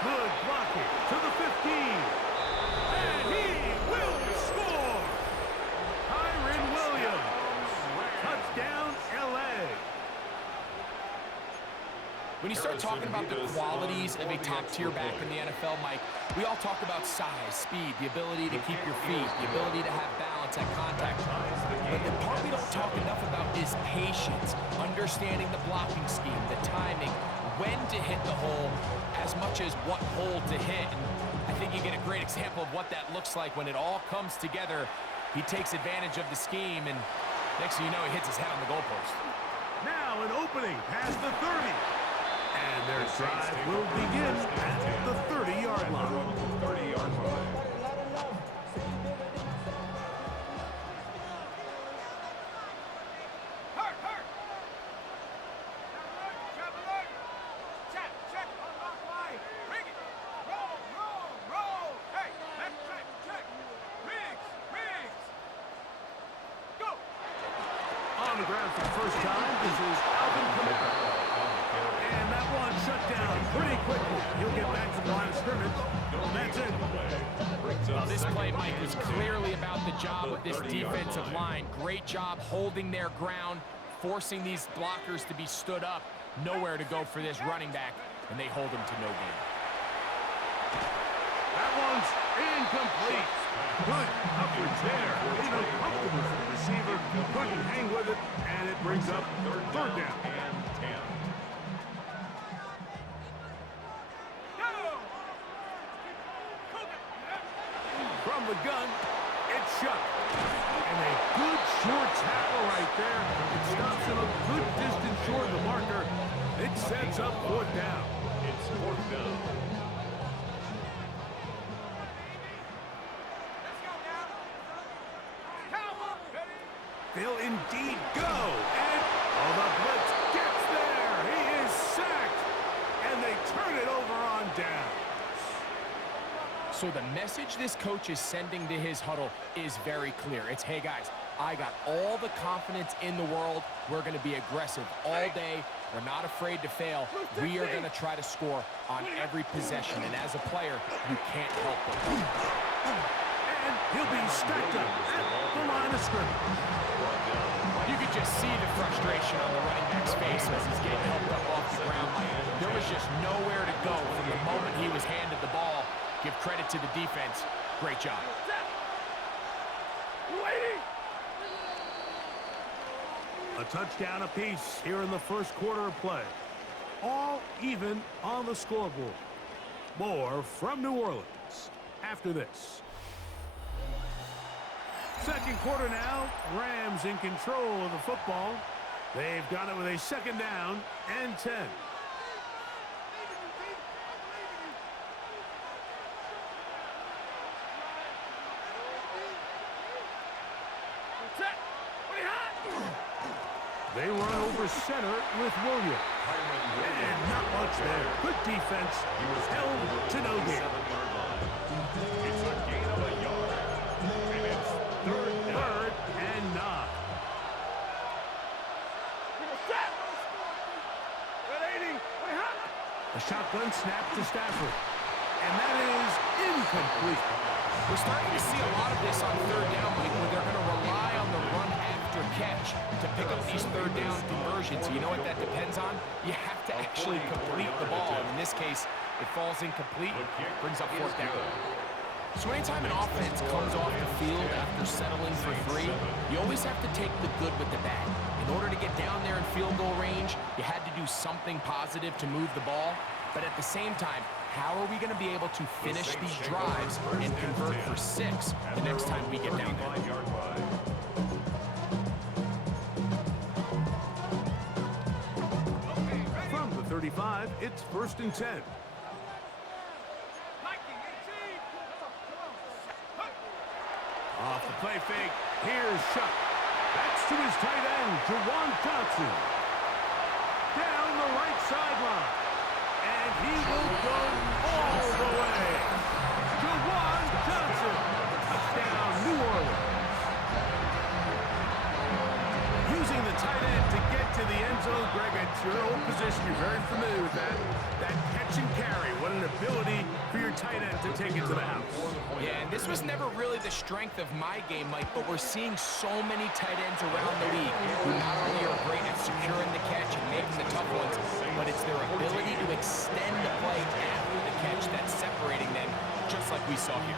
Good blocking to the 15. And he will score! Kyron Williams. Touchdown, L.A. When you start talking about the qualities of a top-tier back in the NFL, Mike, we all talk about size, speed, the ability to keep your feet, the ability to have balance at contact. But the part we don't talk enough about is patience, understanding the blocking scheme, the timing, when to hit the hole, as much as what hole to hit. And I think you get a great example of what that looks like when it all comes together. He takes advantage of the scheme, and next thing you know, he hits his head on the goalpost. Now an opening past the 30. And their drive will begin at the 30-yard line. 30-yard line. On the ground for the first time, this is Alvin Kamara. And that one shut down pretty quickly. He'll get back to the line of scrimmage. That's it. Well, this play, Mike, was clearly about the job of this defensive line. Great job holding their ground, forcing these blockers to be stood up. Nowhere to go for this running back, and they hold him to no gain. That one's incomplete. Good coverage there. Made uncomfortable for the receiver. Couldn't hang with it, and it brings up third down. And 10. From the gun, it's shut. And a good short tackle right there. It stops him a good distance short of the marker. It sets up fourth down. It's fourth down. They'll indeed go. And the blitz gets there. He is sacked. And they turn it over on down. So the message this coach is sending to his huddle is very clear. It's, hey, guys, I got all the confidence in the world. We're going to be aggressive all day. We're not afraid to fail. We are going to try to score on every possession. And as a player, you can't help but win. And he'll be stacked up at the line of scrimmage. You could just see the frustration on the running back's face as he's getting helped up off the ground. There was just nowhere to go from the moment he was handed the ball. Give credit to the defense. Great job. A touchdown apiece here in the first quarter of play. All even on the scoreboard. More from New Orleans after this. Second quarter now. Rams in control of the football. They've got it with a second down and 10. They run over center with Williams. And not much there. Good defense. He was held to no gain. It's a gain of a yard. And it's third and 9. A shotgun snap to Stafford. And that is incomplete. We're starting to see a lot of this on third down, Mike, where they're going to rely on the run after catch to pick up these third down conversions. So you know what that depends on? You have to actually complete the ball. And in this case, it falls incomplete, brings up fourth down. So anytime an offense comes off the field after settling for 3, you always have to take the good with the bad. In order to get down there in field goal range, you had to do something positive to move the ball. But at the same time, how are we going to be able to finish these drives and convert for 6 the next time we get down there? From the 35, it's first and 10. Off the play fake, here's Shuck. That's to his tight end, Juwan Johnson. Down the right sideline. And he will go all the way. Juwan Johnson. Touchdown, New Orleans. Using the tight end to get to the end zone, Greg, it's your old position. You're very familiar with that. That catch and carry. What an ability to take it to the house. Yeah, and this was never really the strength of my game, Mike, but we're seeing so many tight ends around the league who not only are great at securing the catch and making the tough ones, but it's their ability to extend the play after the catch that's separating them, just like we saw here.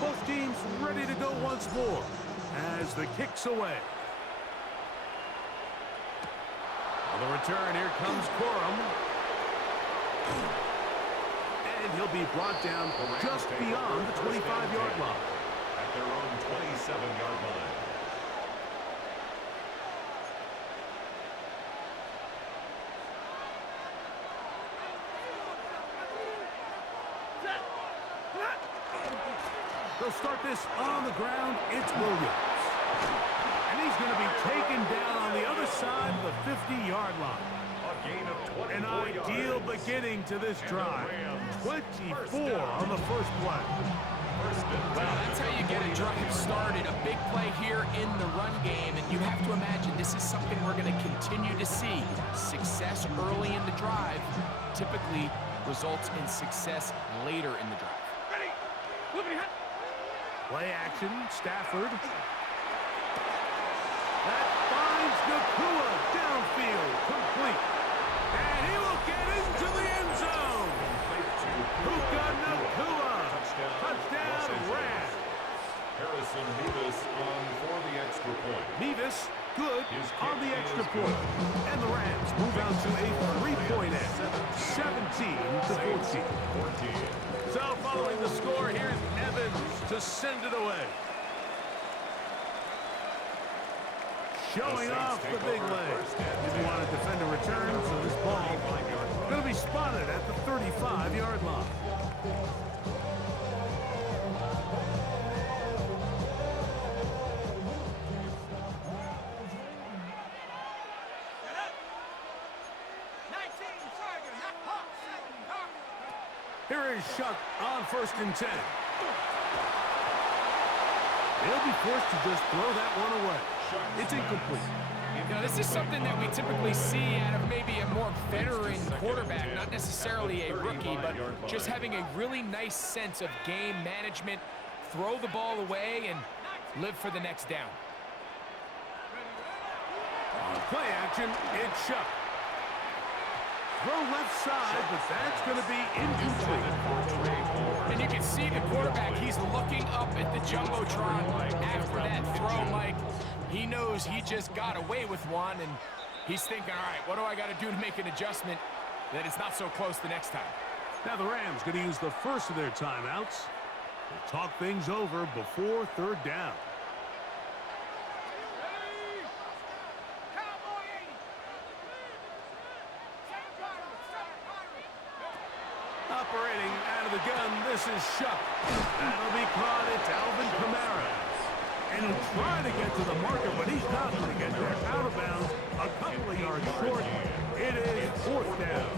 Both teams ready to go once more as the kick's away. On the return, here comes Corum. And he'll be brought down just beyond the 25-yard line. At their own 27-yard line. They'll start this on the ground. It's Williams. And he's going to be taken down on the other side of the 50-yard line. A gain of 24 An ideal yards. beginning to this And the drive. Rams 24 on the first play. Well, that's how you get a drive started. A big play here in the run game, and you have to imagine this is something we're going to continue to see. Success early in the drive typically results in success later in the drive. Play action, Stafford. That finds Nakua downfield, complete. And he will get into the end zone. Puka Nakua. Touchdown, Rams. Harrison Nevis on for the extra point. Nevis, good on the extra point. And the Rams move out to a three-point end, 17-14. 14. So following the score, here's Evans to send it away. Showing off the big leg. Didn't want to defend a return, so this ball going to be spotted at the 35-yard line. Here is Shuck on 1st and 10. They'll be forced to just throw that one away. It's incomplete. Now, this is something that we typically see out of maybe a more veteran quarterback, not necessarily a rookie, but just having a really nice sense of game management, throw the ball away, and live for the next down. On play action, it's Shuck. Throw left side, but that's going to be incomplete. And you can see the quarterback, he's looking up at the Jumbotron after that throw, Mike. He knows he just got away with one, and he's thinking, all right, what do I got to do to make an adjustment that it's not so close the next time? Now the Rams going to use the first of their timeouts. They'll talk things over before 3rd down. Operating out of the gun, this is Shuck. That'll be caught. It's Alvin Kamara. And he'll try to get to the marker, but he's not going to get there. Out of bounds, a couple of yards short. It is 4th down.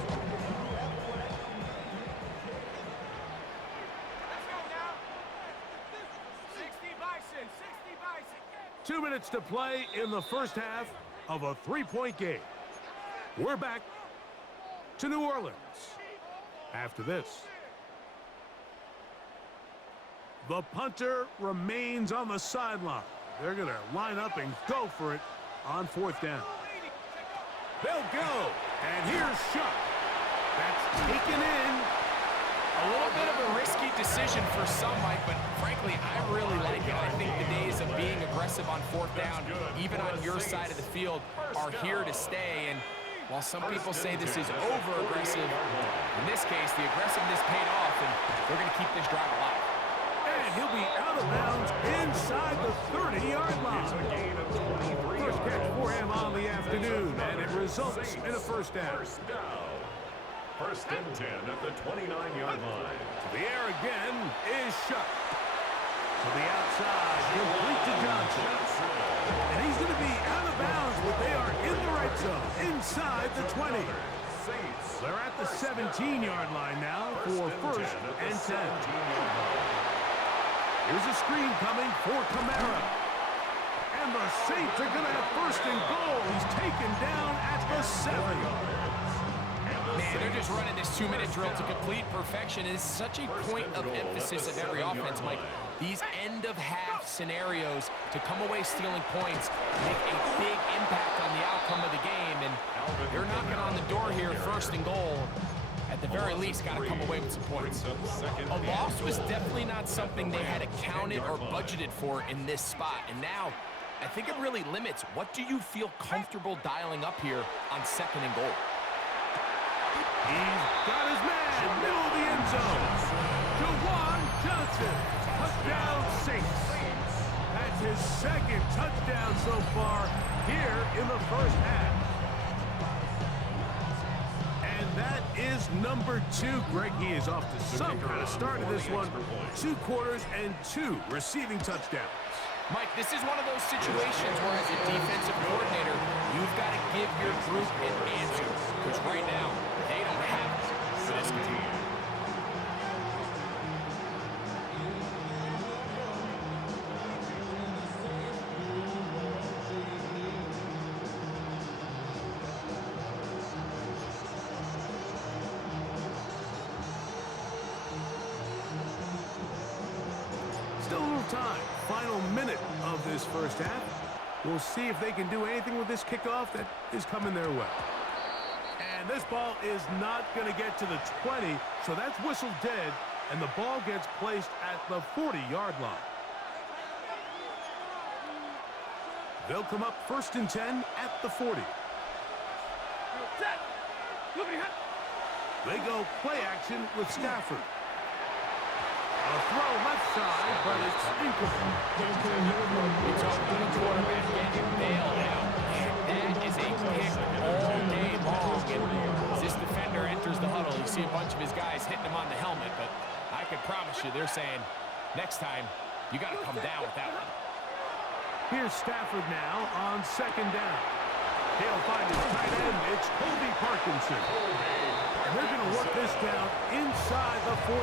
Let's go now. 60 Bison, 60 Bison. 2 minutes to play in the first half of a 3-point game. We're back to New Orleans after this. The punter remains on the sideline. They're going to line up and go for it on 4th down. They'll go. And here's Shuck. That's taken in. A little bit of a risky decision for some, Mike, but frankly, I really like it. I think the days of being aggressive on 4th down, even on your side of the field, are here to stay. And while some people say this is over-aggressive, in this case, the aggressiveness paid off, and they're going to keep this drive alive. And he'll be out of bounds inside the 30-yard line. First catch for him on the afternoon, and it results in a 1st down. 1st and 10 at the 29-yard line. To the air again is Shuck. To the outside, complete to Johnson. And he's going to be out of bounds, but they are in the right zone, inside the 20. Saints. They're at the 17-yard line now for first and 10. Here's a screen coming for Kamara. And the Saints are going to have first and goal. He's taken down at the 7. Man, they're just running this 2-minute drill to complete perfection. It's such a point of emphasis of every offense, Mike. These end-of-half scenarios to come away stealing points make a big impact on the outcome of the game. And they're knocking on the door here, first and goal. At the very least, got to come away with some points. A loss was definitely not something they had accounted or budgeted for in this spot. And now, I think it really limits what do you feel comfortable dialing up here on second and goal. He's got his man, middle of the end zone. Juwan Johnson, touchdown Saints. That's his second touchdown so far here in the first half. And that is number 2. Greg, he is off to some kind of start in this one. 2 quarters and 2 receiving touchdowns. Mike, this is one of those situations where as a defensive coordinator, you've got to give your group an answer. Because right now, they don't have it for this team. Still a little time. Final minute of this first half. We'll see if they can do anything with this kickoff that is coming their way. And this ball is not going to get to the 20, so that's whistled dead, and the ball gets placed at the 40-yard line. They'll come up first and 10 at the 40. They go play action with Stafford. A throw left side, but it's incomplete. It's up to the quarterback getting bailed out. And that is a pick all day long. And as this defender enters the huddle, you see a bunch of his guys hitting him on the helmet, but I can promise you they're saying, next time, you got to come down with that one. Here's Stafford now on second down. He'll find his tight end. It's Colby Parkinson. And they're going to work this down inside the 45.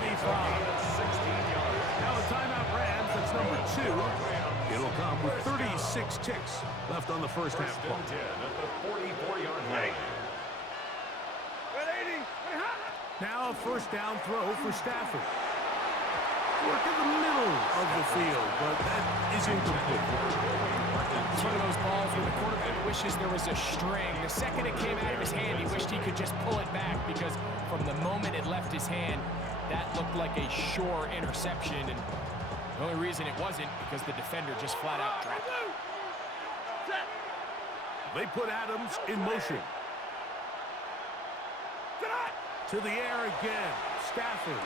Now a timeout Rams. That's number 2. It'll come with 36 ticks left on the first half clock. At the 44-yard line. Now a first down throw for Stafford. Work in the middle of the field, but that is incomplete. It's one of those balls where the quarterback wishes there was a string. The second it came out of his hand, he wished he could just pull it back because from the moment it left his hand, that looked like a sure interception. And the only reason it wasn't because the defender just flat out dropped it. They put Adams in motion. To the air again. Stafford.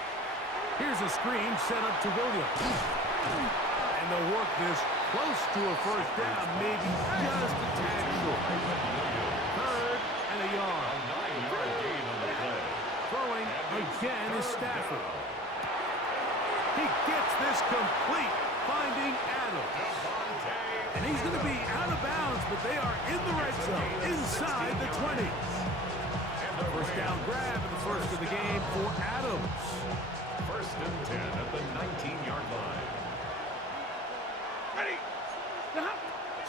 Here's a screen set up to Williams. And they'll work this close to a first down, maybe just a tad short. Third and a yard. A 9-yard gain on the play. Throwing again is Stafford. He gets this complete, finding Adams. And he's going to be out of bounds, but they are in the red zone, inside the 20. First down grab in the first of the game for Adams. First and 10 at the 19-yard line.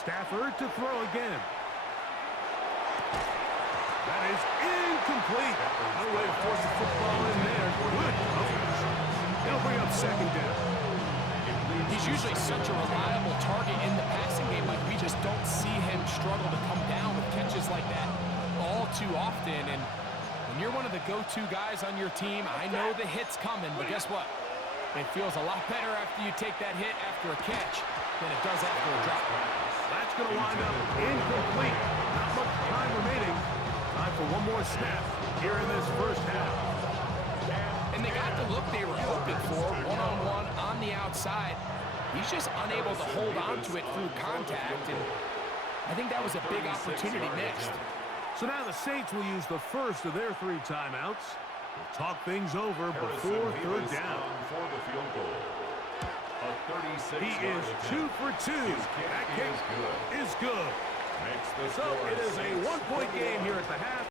Stafford to throw again. That is incomplete. No way to force the football in there. Good coverage. It'll bring up second down. He's usually such a reliable target in the passing game, but we just don't see him struggle to come down with catches like that all too often. And when you're one of the go-to guys on your team, I know the hit's coming, but guess what? It feels a lot better after you take that hit after a catch than it does after a drop. That's going to wind up incomplete. Not much time remaining. Time for one more snap here in this first half. And they got the look they were hoping for, one-on-one on the outside. He's just unable to hold on to it through contact, and I think that was a big opportunity missed. So now the Saints will use the first of their 3 timeouts. We'll talk things over before third down. For the field goal. A 36 He is 2 for 2. That kick is good. Makes the So score it is a 1-point game here at the half.